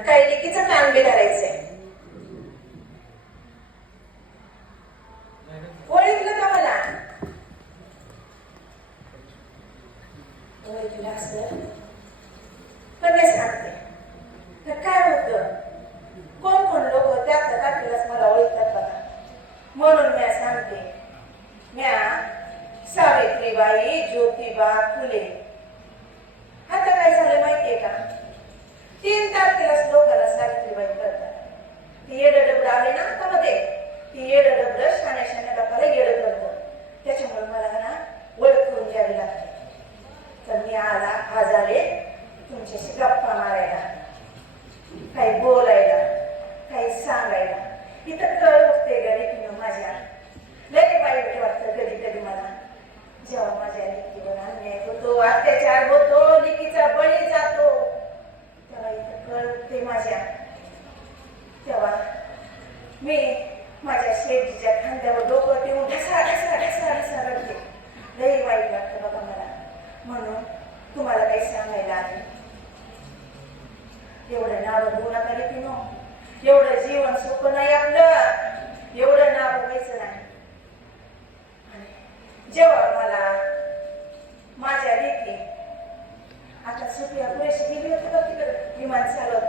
आणि काही लेकीचं can be धरायचंय. ओळखलं का मला? ओळखलं असं पण मी सांगते तर काय होतं, कोण कोण लोक त्यातल्या तारखेलाच मला ओळखतात बघा. म्हणून मी सांगते, म्या सावित्रीबाई ज्योतिबा फुले. आता काय झालं माहितीये का, 3 तारखेलाच लोकांना सावित्रीबाई करतात. ती येडं आले ना हातामध्ये, ती येडं डबडं शाण्या शाण्या बापाला येडं करतं. त्याच्यामुळे मला ना ओळखून घ्यावी लागते. तर मी आज आले तुमच्याशी गप्पा मारायला, काही बोलायला, काही सांगायला. इथं कळ उठते गडी तुम्ही माझ्या. लय वाईट वाटतं कधी कधी मला, जेव्हा माझ्या लेकीवर अन्याय होतो, अत्याचार होतो, लेकीचा बळी जातो, तेव्हा इथं कळते माझ्या. तेव्हा मी माझ्या शेतीच्या खांद्यावर डोकं ठेवून ढसा ढसा ढसा ढसा रडते. लई वाईट वाटतं बघा मला. म्हणून तुम्हाला काही सांगायला आले. एवढं नाव बघू नका लेकीनो, एवढं जीवन सोपं नाही आपलं, एवढं नाव बघायचं नाही. जेव्हा मला माझ्या लेकी आता सुट्या पुरेशी गेली होती बघ तिकडे विमान चालवत,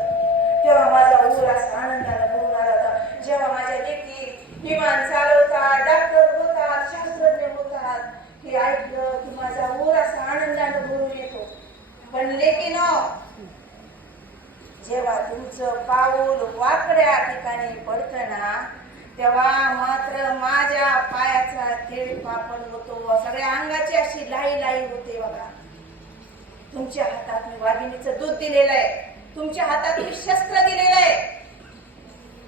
तेव्हा माझा ऊर असा आनंदाने भरून आला होता. जेव्हा माझ्या लेकी विमान चालवतात, डॉक्टर होतात, शास्त्रज्ञ होतात, हे ऐकलं की माझा ऊर असा आनंदाने भरून येतो. पण लेकीनो, जेव्हा तुमचं पाऊल वाकड्या ठिकाणी पडतं ना, तेव्हा मात्र माझ्या पायाचा थेट पापड होतो, सगळ्या अंगाची अशी लाई लाई होते बघा. तुमच्या हातात मी वाघिणीचं दूध दिलेलं आहे, तुमच्या हातात मी शस्त्र दिलेलं आहे,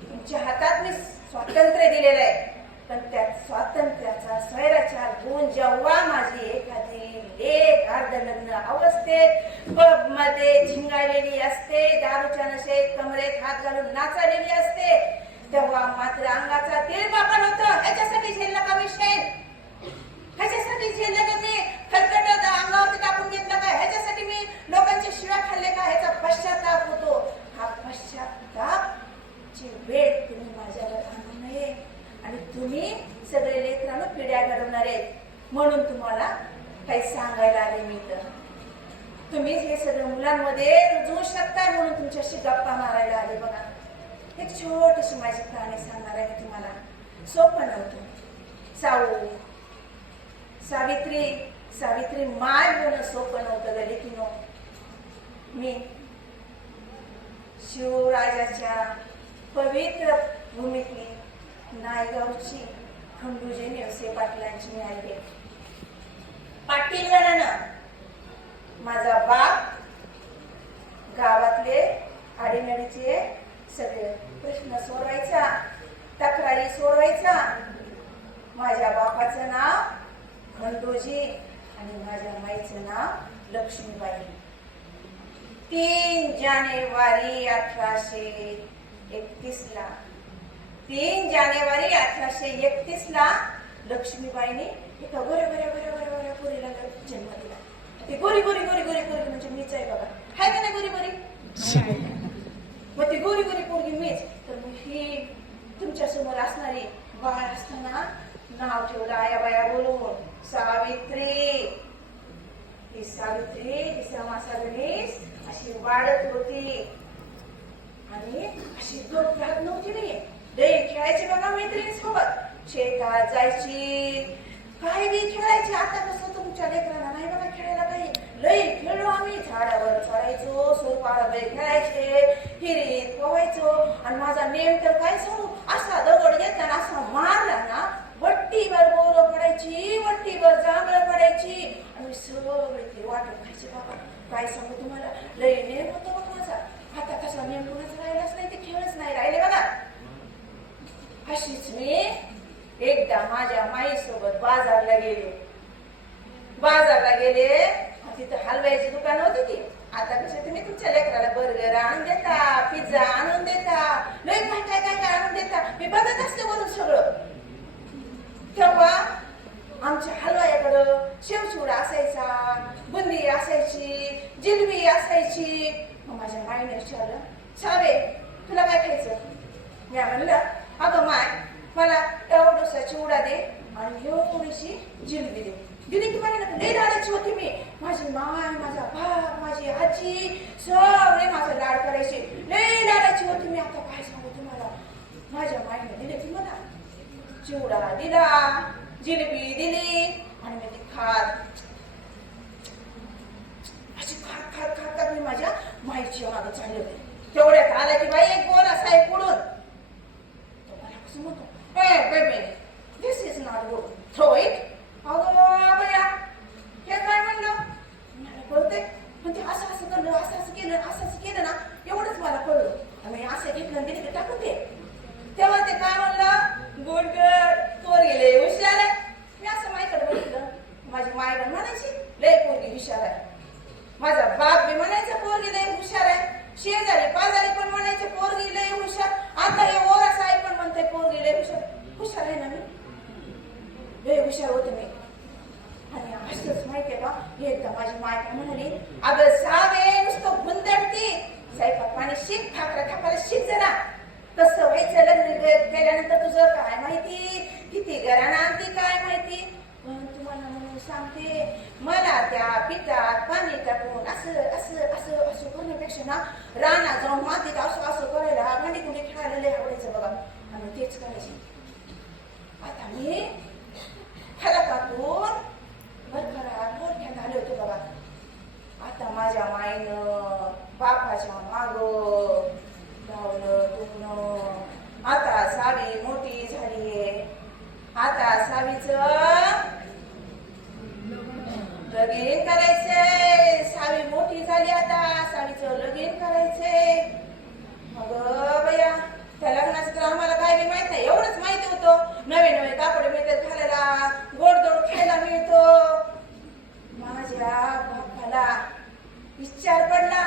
तुमच्या हातात मी स्वातंत्र्य दिलेलं आहे. पण त्या स्वातंत्र्याचा स्वैराचार होऊन जेव्हा माझी एखादी लेक अर्धलग्न अवस्थेत पब मध्ये झिंगाळलेली असते, दारूच्या नशेत कमरेत हात घालून नाचालेली असते, तेव्हा मात्र अंगाचा तेल पापड होतं. ह्याच्यासाठी झेलला का विषय? ह्याच्यासाठी झेललं का मी खरकट अंगावरती टाकून घेतलं का? ह्याच्यासाठी मी लोकांचे शिव्या खाल्ले का? ह्याचा पश्चाताप होतो. हा पश्चातापची वेळ तुम्ही माझ्यावर आणू नये. आणि तुम्ही सगळे लेकरांना पिढ्या घडवणार आहेत, म्हणून तुम्हाला काही सांगायला आले मी. तर तुम्ही हे सगळं मुलांमध्ये रुजवू शकताय, म्हणून तुमच्याशी गप्पा मारायला आले बघा. एक छोटीशी माझी कहाणी सांगणार आहे तुम्हाला. सोपं नव्हतं. सावित्री माय होणं सोपं नव्हतं गली किनो. मी शिवराजाच्या पवित्र भूमीतली नायगावची खंडूजी नेवसे पाटलांची मी आहे. पाटील घराणं. माझा बाप गावातले आडीनडीचे सगळे प्रश्न सोडवायचा, तक्रारी सोडवायचा. माझ्या बापाचं नाव खंडूजी आणि माझ्या माईचं नाव लक्ष्मीबाई. 3 जानेवारी 1831 ला 3 जानेवारी 1831 ला लक्ष्मीबाईंनी एका गोऱ्या पोरीला जन्म दिला. ती गोरी म्हणजे मीच आहे बघा. हाय का नाही गोरी? मग ती गोरी पोरगी मीच. तर मग ही तुमच्या समोर असणारी बाळ असताना नाव ठेवलं आया बाया बोलून सावित्री. ती सावित्री दिसामासा गणेश अशी वाढत होती आणि अशी झोप राहत नव्हती. नाही लई खेळायची बघा मैत्रिणीसोबत, शेतात जायची, काही बी खेळायची. आता कसं तुमच्या लेकरांना नाही बघा खेळायला काही. लई खेळलो आम्ही, झाडावर चढायचो, सोपारावर खेळायचे, हिरीत पोहायचो. आणि माझा नेम तर काय सांगू, असा दगड घेतला ना असा मारला ना, वट्टीभर बोरं पडायची, वट्टीभर जांभळं पडायची आणि सगळे ते वाटत खायचे बाबा. काय सांगू तुम्हाला, लई नेम होतो बघ माझा. आता कसा नेम कुणाचा राहिलाच नाही, ते खेळच नाही राहिले बघा. अशीच मी एकदा माझ्या माईसोबत बाजारला गेले. तिथं हलवायची दुकान होती ती. आता कसं तुम्ही तुमच्या लेकराला बर्गर आणून देता, पिझ्झा आणून देता, लय काय आणून देता. मी बघत असते वरून सगळं. तेव्हा आमच्या हलवायाकडं शेवचिवडा असायचा, बुंदी असायची, जिलबी असायची. माझ्या माईने विचारलं, सावे तुला काय खायचं? मी म्हणलं, अगं माय मला एवढसा चिवडा दे आणि एवढीशी जिलेबी दे. दिली की मला लई लाडाची होती मी. माझी माय, माझा बाप, माझी आजी सगळे माझा लाड करायचे. लई लाडाची होती मी. आता काय सांगू तुम्हाला, माझ्या माईने दिले की मला चिवडा दिला, जिलेबी दिली आणि मी ती खात अशी खात खात खात खात मी माझ्या माईची मागे चालले होते. तेवढ्यात आला की बाई एक बोला साहेब पुढून. तो मला कसं म्हणतो, ए baby this is not good, throw it. अगं बया हे काय म्हणलं मला कळतंय, पण ते असं असं करलं, असं असं केलं, असं असं केलं ना, एवढंच मला कळलं. आणि असं घेतलं दिलं की टाकून दे. तेव्हा ते काय म्हणलं, गुड गर्ल, तोर गेले हुशार आहे. मी असं माईकडे बघितलं. माझी माय पण म्हणायची लय पोरगी हुशार आहे. माझा बाप बी म्हणायचा पोरगी लय हुशार आहे. शेजारी पाजारी पण म्हणायचे पोरगी लय हुशार. आता हे ओरा साहेब पण म्हणते पोरगी लय हुशार. हुशार आहे ना मी, लय हुशार होते मी. आणि असंच माहितीये का, एकदा माझी माय काय म्हणाली, अगं सावे नुसतं गुंदडती, स्वयंपाक पाणी शिक, भाकऱ्या थापायला शिक जरा. तसं व्हायचं लग्न केल्यानंतर तुझं काय माहिती, किती घराणं आणती काय माहिती. पण तुम्हाला म्हणून सांगते, मला त्या पिठात पाणी टाकून असं असं असं असं करण्यापेक्षा ना, रानात जाऊन मातीत असं असं करायला, भांडी कुंडी खेळायला लय आवडायचं बघा. आणि तेच करायचे. आता मी फरकातून भरभराट मोठ्यात आले होते बघा. आता माझ्या माईनं बापाच्या माग लावलं तुमनं. आता सावी मोठी झालीये. आता सावीचं लगीन करायचंय. सावी मोठी झाली, आता सावीचं लगीन करायचंय. अगं बया, त्या लग्नाचं तर आम्हाला काय बी माहित नाही. एवढंच माहिती होतं, नवे नवे कापडे मिळतात घालायला, गोडधोड खायला मिळतो. माझ्या बापाला विचार पडला,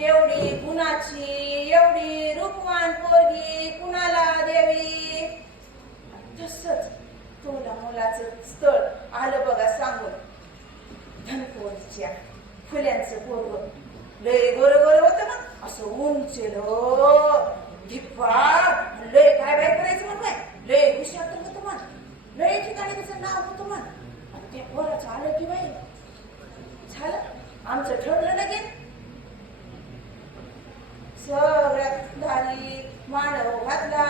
एवढी गुणाची, एवढी रूपवान पोरगी कुणाला द्यावी. तसंच तोला मुलाचं स्थळ आलं बघा सांगून. धनकोरच्या फुल्यांचं पोरग, लय गोर गोर होतं ना, असं उंचेलं धिप्पाड, लय काय बाय करायचं म्हण काय, लय हुशार तर होतं म्हण, लय ठिकाणी त्याचं नाव होतं म्हण. आणि त्या पोराचं आलं की बाई झालं, आमचं ठरलं लगेच. सगळ्यात धारी मांडव घातला,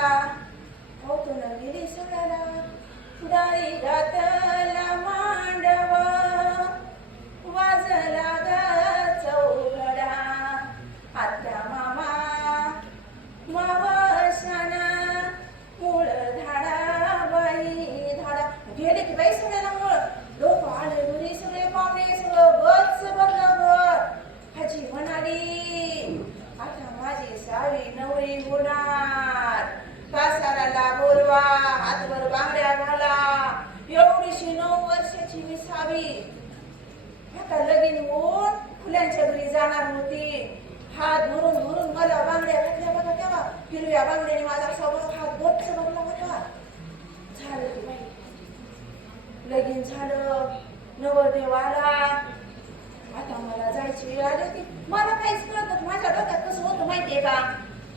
होतून गेली सगळ्याला, डाळी घातला मांडव, वाजला ग चौघडा. आत्या मामा मावशाना, मूळ धाडा बाई धाडा. गेले की बाई सगळ्याला मूळ. लोक आले घरी, सगळे पाहुणे, सगळं गच्च भरलं घर. हाजी म्हणाली, आता माझी सावी नवरी होणार, कासाराला बोलवा, हातभर बांगड्या घाला. एवढीशी 9 वर्षाची मी सावी. आता लगीन होऊन फुल्यांच्या घरी जाणार होती. हात भरून भरून मला बांगड्या घातल्या बघा. तेव्हा हिरव्या बांगड्याने माझा असा हात बोटच भरला बघा. झालं की बाई, लगीन झालं, नवरदेव आला. आता मला जायची वेळ आली होती. मला काहीच कळत नाही. माझ्या डोक्यात कसं होतं माहितीये का,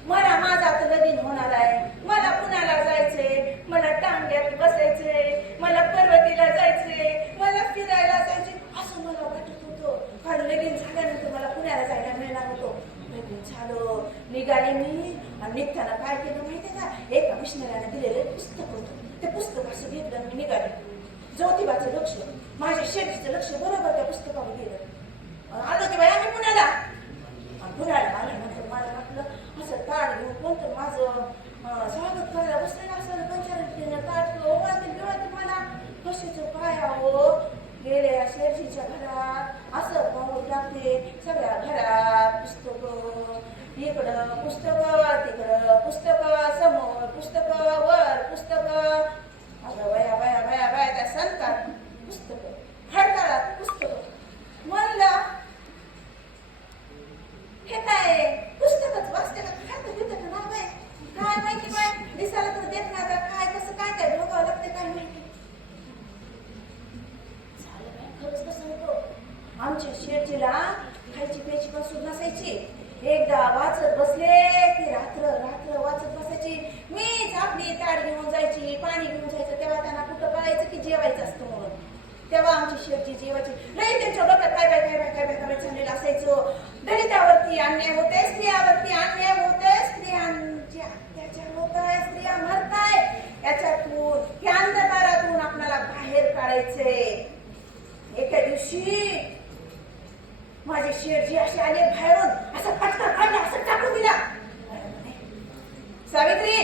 मला माझं आता लगीन होणार आहे, मला पुण्याला जायचंय, मला टांग्यात बसायचंय, मला पर्वतीला जायचंय, मला फिरायला जायचंय, असं मला वाटत होतं. कारण लगीन झाल्यानंतर मला पुण्याला जायला मिळणार होतं. लगीन झालं, निघाले मी. आणि निघताना काय केलं माहितीये का, एका मिशनरीने दिलेलं पुस्तक होतं. ते पुस्तक असं घेतलं आणि मी निघाले. ज्योतिबाचं लक्ष, माझ्या शेतीचं लक्ष बरोबर त्या पुस्तकावर गेलं. आलो की बाई आम्ही पुण्याला. पुण्याला आल्यानंतर मला वाटलं असं ताट घेऊन कोणतं माझं स्वागत करायला बसलेलं असं पंचायतीनं ताट ओवाळते मला कशाचं काय आहो. गेले शेरशीच्या घरात असं पाहून टाकते, सगळ्या घरात पुस्तकं, इकडं पुस्तकं, तिकडं पुस्तकं, समोर पुस्तकं, वर पुस्तकं. अगं बया बया बया बया, त्या संतात पुस्तकं, हडताळात पुस्तकं. म्हणलं हे काय पुस्तकच वाचते का, खातं पितं नाव आहे काय माहिती बाय. दिसायला तर देत नाही का काय, कसं काय काय डोकावं लागते काय माहिती. झालं काय, खरंच कसं होतं. आमच्या शेडचीला खायची प्यायची पण सुद्धा नसायची. एकदा वाचत शेठजी असे आले बाहेरून, असं पटकन काढला, असं टाकून दिला. सावित्री,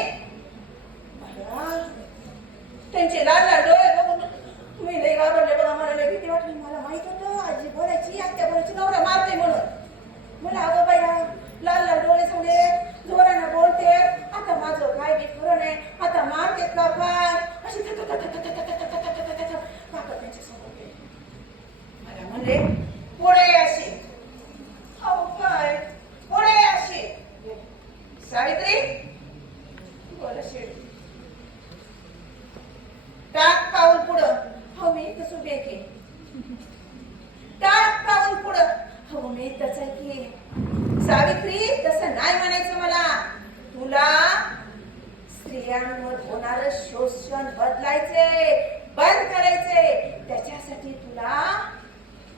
त्यांचे लाल लाल डोळे बघून मी लई घाबरले बघा. मला लई भीती वाटली. मला माहित होतं आजी बोलायची, आत्या बोलायची, नवरा मारते म्हणून. मला अगं बाई लाल लाल डोळे झाले, जोरानं बोलते. आता माझं काय बी खरं नाही, आता मारते का काय अशी काका त्यांच्या समोर गेले. मला म्हणले पुढे अशी. अहो काय पुढे अशी. सावित्री बोला शेठ, टाक पाऊल पुढं. हो मी इथंच उभी आहे की. टाक पाऊल पुढं. हो मी इथंच आहे की. सावित्री तसं नाही म्हणायचं मला. तुला स्त्रियांवर होणारं शोषण बदलायचे, बंद करायचे. त्याच्यासाठी तुला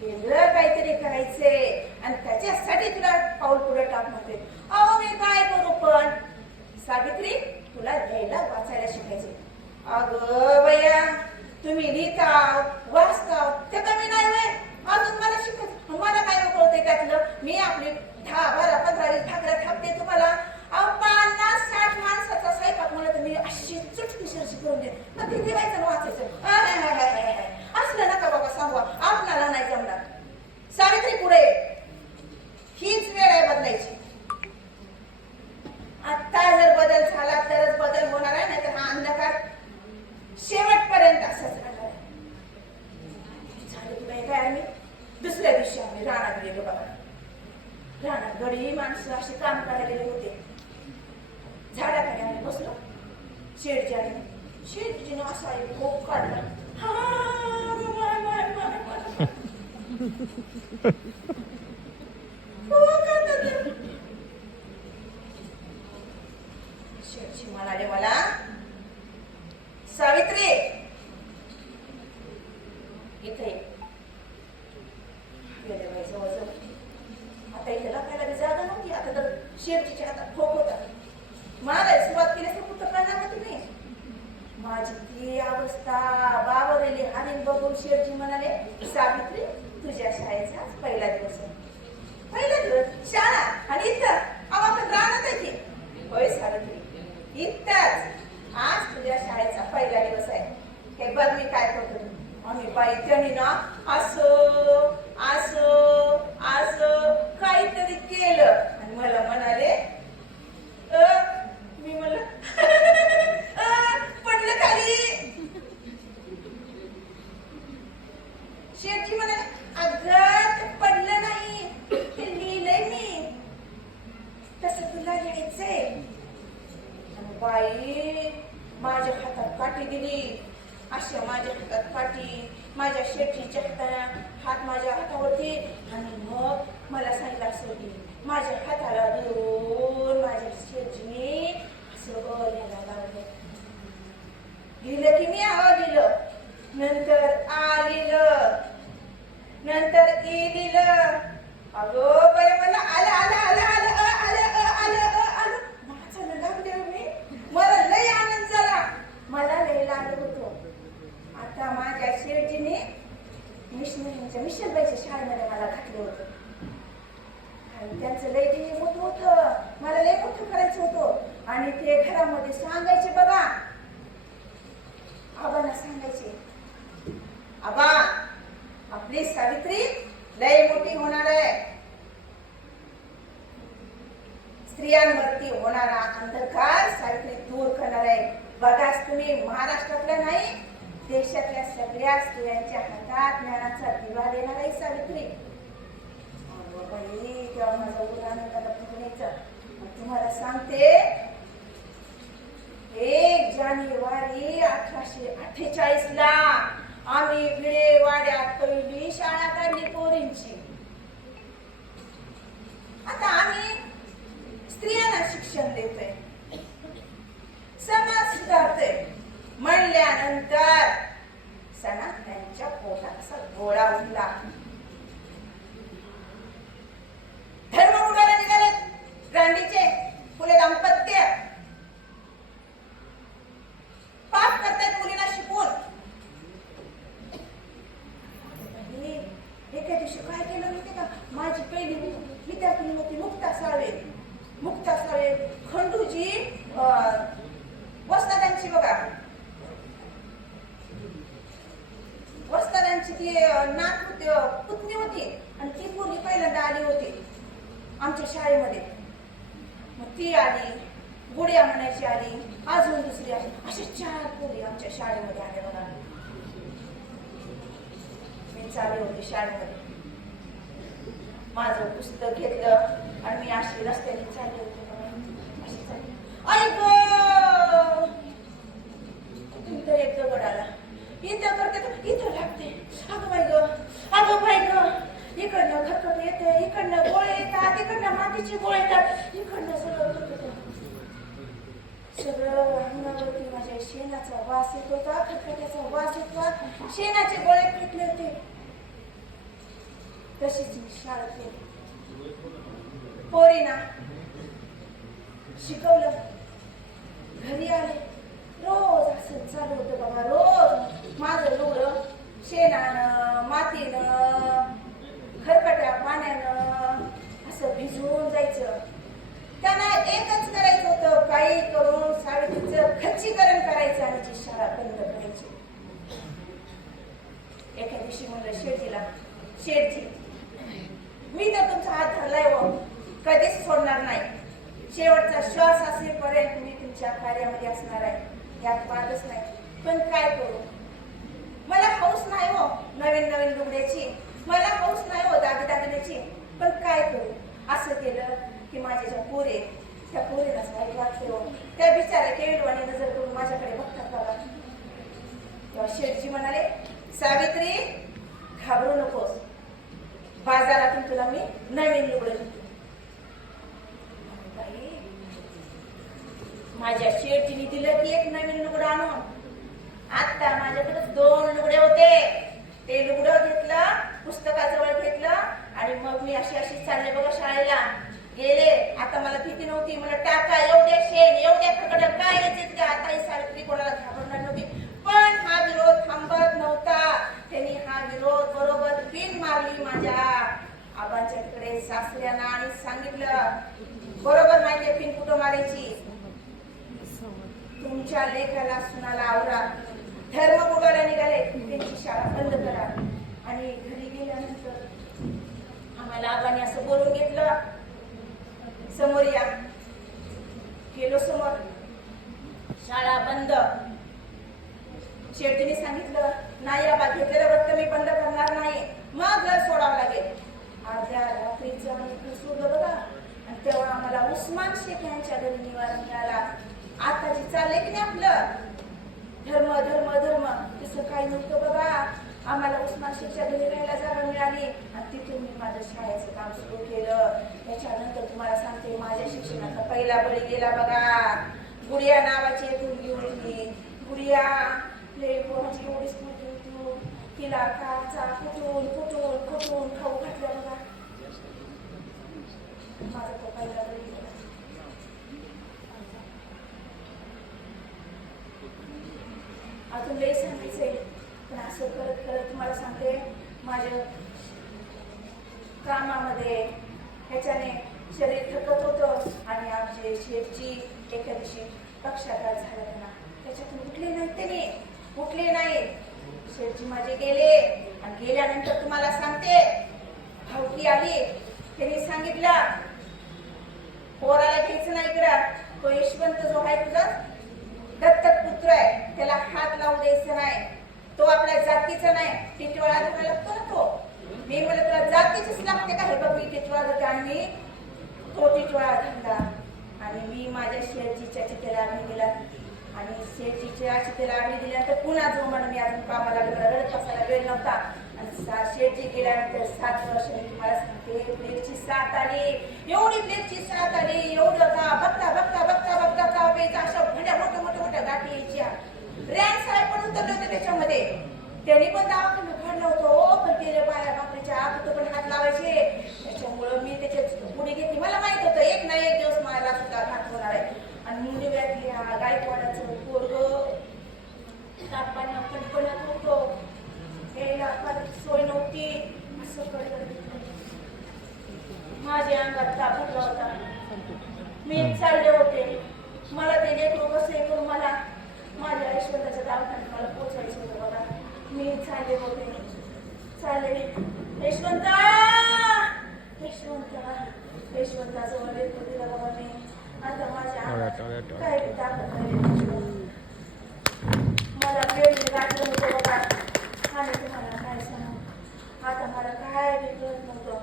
वेगळं काहीतरी करायचे आणि त्याच्यासाठी तुला पाऊल पुढे टाक म्हणते. अहो मी काय करू पण. सावित्री तुला लिहायला वाचायला शिकायचे. अगं बया तुम्ही लिहिताव वाचताव ते कमी नाही होय. अजून मला शिकायचं. मला काय नको होते त्यातलं. मी आपली 10, 12, 15 भाकऱ्या थापते तुम्हाला. 50-60 माणसाचा स्वयंपाक म्हणलं तर मी अशी चुटकीशी करून दे. तर किती व्हायचं वाचायचं. असलं नका बाबा सांगू, आपणाला नाही जमणार. सावित्री पुढे. हीच वेळ आहे बदलायची. आता जर बदल झाला तरच बदल होणार आहे, नाहीतर हा अंधकार शेवटपर्यंत असंच राहणार आहे. झालं की बाई काय. आम्ही दुसऱ्या दिवशी आम्ही रानात गेलो बघा. रानात गडी माणसं अशी काम करायला गेले होते. झाडाखाली आम्ही बसलो. शेठजी आले. शेठजीने असा एक भोग काढला. शेठजी म्हणाले मला, सावित्री इथे गेले बाई जवळ. आता इथे लपायला बी जागा नव्हती. आता तर शेठजीच्या हातात ठोक होता. मला सुरुवात केली तर कुठं करणार होती मी. माझी ती अवस्था बावरलेली हरीण बघून शेठजी म्हणाले, सावित्री तुझ्या शाळेचा आज पहिला दिवस आहे. पहिला दिवस शाळा आणि इथं आपण राहणार आहे की. होय सावित्री इथंच आज तुझ्या शाळेचा पहिला दिवस आहे. हे बघ मी काय करतो. आम्ही बाई त्यांनी ना असं असं असं काहीतरी केलं आणि मला म्हणाले, मी म्हणलं पडलं खाली. शेठजी म्हणाले, अगं ते पडलं नाही, ते लिहिलंय मी. तसं तुला लिहायचंय. बाई माझ्या हातात काठी दिली. अशा माझ्या हातात काठी, माझ्या शेठजीच्या हाताने हात माझ्या हातावरती आणि मग मला सांगितलं असं की माझ्या हाताला धरून माझ्या शेठजीने असं लिहायला लावलं. लिहिलं की मी लिहिलं. नंतर आ लिहिलं. नंतर ई लिहिलं. अगं बाई मला आलं आलं आलं आलं आलं आलं आलं नाचायला लागले मी. मला लय आनंद झाला. मला लय लागत होतो. आता माझ्या शेठजीने मिशनबाईच्या शाळेमध्ये मला घातलं होतं. आणि त्यांचं लय ते मोठं होतं. मला लय मोठं करायचं होतं. आणि ते घरामध्ये सांगायचे बघा. आबांना सांगायचे, आबा आपली सावित्री लय मोठी होणार आहे. स्त्रियांवरती होणारा अंधकार सावित्री दूर करणार आहे. बघाच तुम्ही महाराष्ट्रातल्या नाही देशातल्या सगळ्या स्त्रियांच्या हातात ज्ञानाचा दिवा देणार आहे सावित्री. बाई तेव्हा माझा उदाहरणाला फुटण्याचं. तुम्हाला सांगते 1 जानेवारी 1848 ला आम्ही विळेवाड्यात पहिली शाळा काढली पोरींची. आता आम्ही स्त्रियांना शिक्षण देतोय, समाज सुधारतोय म्हणल्यानंतर सणा त्यांच्या पोटात असा गोळा उठला. धर्म उडायला निघाले. रांडीचे फुले दाम्पत्य पाप करतायत मुलींना शिकवून. एका दिवशी काय केलं माहिती का. माझी पहिली ती नात होती, पुतणी होती आणि ती पोरगी पहिल्यांदा आली होती आमच्या शाळेमध्ये. मग ती आली, गुडिया म्हणायची आली, अजून दुसरी आली, अशा 4 पोरी आमच्या शाळेमध्ये आल्या बघा. मी चालले होते शाळेमध्ये, माझं पुस्तक घेतलं आणि मी अशी रस्त्याने चालले होते बघा. अशी चालली, ऐक तर एक दगड आला, इथं करते इथं लागते, अगं बाई ग, अगं बाई ग, इकडनं खतखत येते, इकडनं गोळे येतात, इकडनं मातीची गोळे येतात, इकडनं सगळं सगळं अंगावरती माझ्या शेणाचा वास येत होता, खतखत्याचा वास येत होता, शेणाचे गोळे फेकले होते. तशीच मी शाळेत गेली, पोरीना शिकवलं, घरी आले, रोज असं चालू होतं बाबा. रोज माझं लुगडं शेणानं, मातीनं, खरकट्या पाण्यानं असं भिजवून जायचं. त्यांना एकच करायचं होतं, काही करून सावित्रीचं खच्चीकरण करायचं आणि ती शाळा बंद करायची. एका दिवशी म्हणलं शेठजीला, शेठजी मी तर तुमचा हात धरलाय हो, कधीच सोडणार नाही, शेवटचा श्वास असेपर्यंत मी तुमच्या कार्यामध्ये असणार आहे, यात वादच नाही. पण काय करू, मला हौस नाही हो नवीन नवीन लुगड्याची, मला हौस नाही हो दागिदागिन्याची, पण काय करू. असं केलं की माझ्या ज्या पोरे, त्या पोरीलाच वाईट वाटते हो, त्या बिचाऱ्या केविलवाणी नजर करून माझ्याकडे बघतात बघा. तेव्हा शेठजी म्हणाले, सावित्री घाबरू नकोस, बाजारातून तुला मी नवीन लुगडं देतो. माझ्या शेठजीने दिलं की एक नवीन लुगडं आणून. आता माझ्याकडे 2 लुगडे होते, ते लुगडं घेतलं, पुस्तकाजवळ घेतलं आणि मग मी अशी अशी चालले बघा शाळेला गेले. आता मला भीती नव्हती, मला टाका एवढ्या शेण, एवढ्या खकडं काय यायचे, आता ही सावित्री कोणाला घाबरणार नव्हती. पण हा विरोध थांबत नव्हता, त्यांनी हा विरोध बरोबर पिन मारली माझ्या आबांच्या तिकडे सासऱ्यांना आणि सांगितलं, बरोबर माहितीये पिन कुठं मारायची, तुमच्या लेखाला सुनाला आवरा, धर्म बुडायला निघाले, त्यांची शाळा बंद करा. आणि घरी गेल्यानंतर आम्हाला आबांनी असं बोलून घेतलं, समोर या. गेलो समोर, शाळा बंद. शेठजीने सांगितलं, नाही आबा, घेतलेलं व्रत मी बंद करणार नाही, मग घर सोडावं लागेल. अर्ध्या रात्रीचं आम्ही सोडलं बघा. आणि तेव्हा आम्हाला उस्मान शेख यांच्या घरी निवारा मिळाला. आता जे चाललंय की नाही आपलं धर्म धर्म धर्म, तसं काही नव्हतं बघा. आम्हाला उस्मान शेखच्या घरी राहायला जागा मिळाली आणि तिथून मी माझं शाळेचं काम सुरू केलं. त्याच्यानंतर तुम्हाला सांगते, माझ्या शिक्षणाचा पहिला बळी गेला बघा. गुडिया नावाची एक मुलगी होती. गुडिया लई पोराची एवढी स्मृती होती, तिला काचा कुठून कुठून कुठून खाऊ घातल्या बघा. माझा तो पहिला बळी गेला. अजून लई सांगायचंय, पण असं करत करत तुम्हाला सांगते, माझ्या कामामध्ये ह्याच्याने शरीर थकत होतं. आणि आमचे शेठजी एका दिवशी पक्षाघात झाला त्यांना, त्याच्यातून उठले नाही, त्याने उठले नाही. शेठजी माझे गेले आणि गेल्यानंतर तुम्हाला सांगते, भावकी आली, त्यांनी सांगितलं, पोराला घ्यायचं नाही इकडं, तो यशवंत जो आहे तुझा दत्तक पुत्र आहे, त्याला हात लावू द्यायचं नाही, तो आपल्या जातीचा नाही, टिटवाळा धरायला लागतो ना तो. मी म्हणलं तुला जातीचीच लागते का, हे बघ मी टिटवाळा धरते. आणि मी तो टिटवाळा धरला आणि मी माझ्या शेठजीच्या चितेला अग्नी दिला. आणि शेठजीच्या चितेला अग्नी दिल्यानंतर पुन्हा जो म्हणून मी अजून कामाला रडत बसायला वेळ नव्हता. आणि शेठजी गेल्यानंतर 7 वर्ष मी तुम्हाला सांगते, प्लेगची साथ आली, एवढी प्लेगची साथ आली, एवढं का बघता बघता बघता बघता का पेचा अशा भड्या मोठ्या मोठ्या मोठ्या गाठी यायच्या. रॅन साहेब पण उतरले होते त्याच्यामध्ये, त्यांनी पण दवाखाना काढला होता हो, पण ते बाया बापरीच्या आत पण हात लावायचे. त्याच्यामुळं मी त्याच्यात पुढे घेतली. मला माहित होतं एक ना एक दिवस मला सुद्धा घात होणार आहे. आणि मुलीव्यातली हा गायकवाडाचं पोरगं तापाने कणकणत होतो, यायला सोय नव्हती. असं कडकडत माझ्या अंगात ताप भरला होता. मी चालले होते, मला ते लेकरू कसं करून मला माझ्या ऐश्वर्याच्या दवाखान्यात मला पोचायचं होतं बघा. मी चालले होते, चालेल. यशवंता यशवंता यशवंताजवळ येतो दिला बाबा मी. आता माझ्या अंगात काय बी ताकद नाही. मला पेढी गाठलं होतं बघा. आणि तुम्हाला काय सांगू, आता मला काय बी कळत नव्हतं.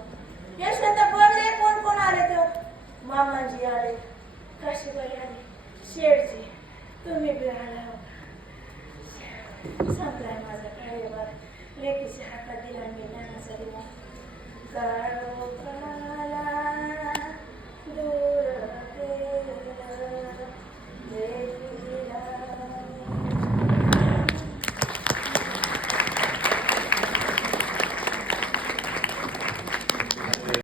यशवंत बोलले, कोण कोण आले तो? मामाजी आले, काशीबाई आले, शेठजी, तुम्ही बी आला होता. संपलाय माझा काय लेकीच्या हातात दिला मी ज्ञानाचा दिवा. गाढव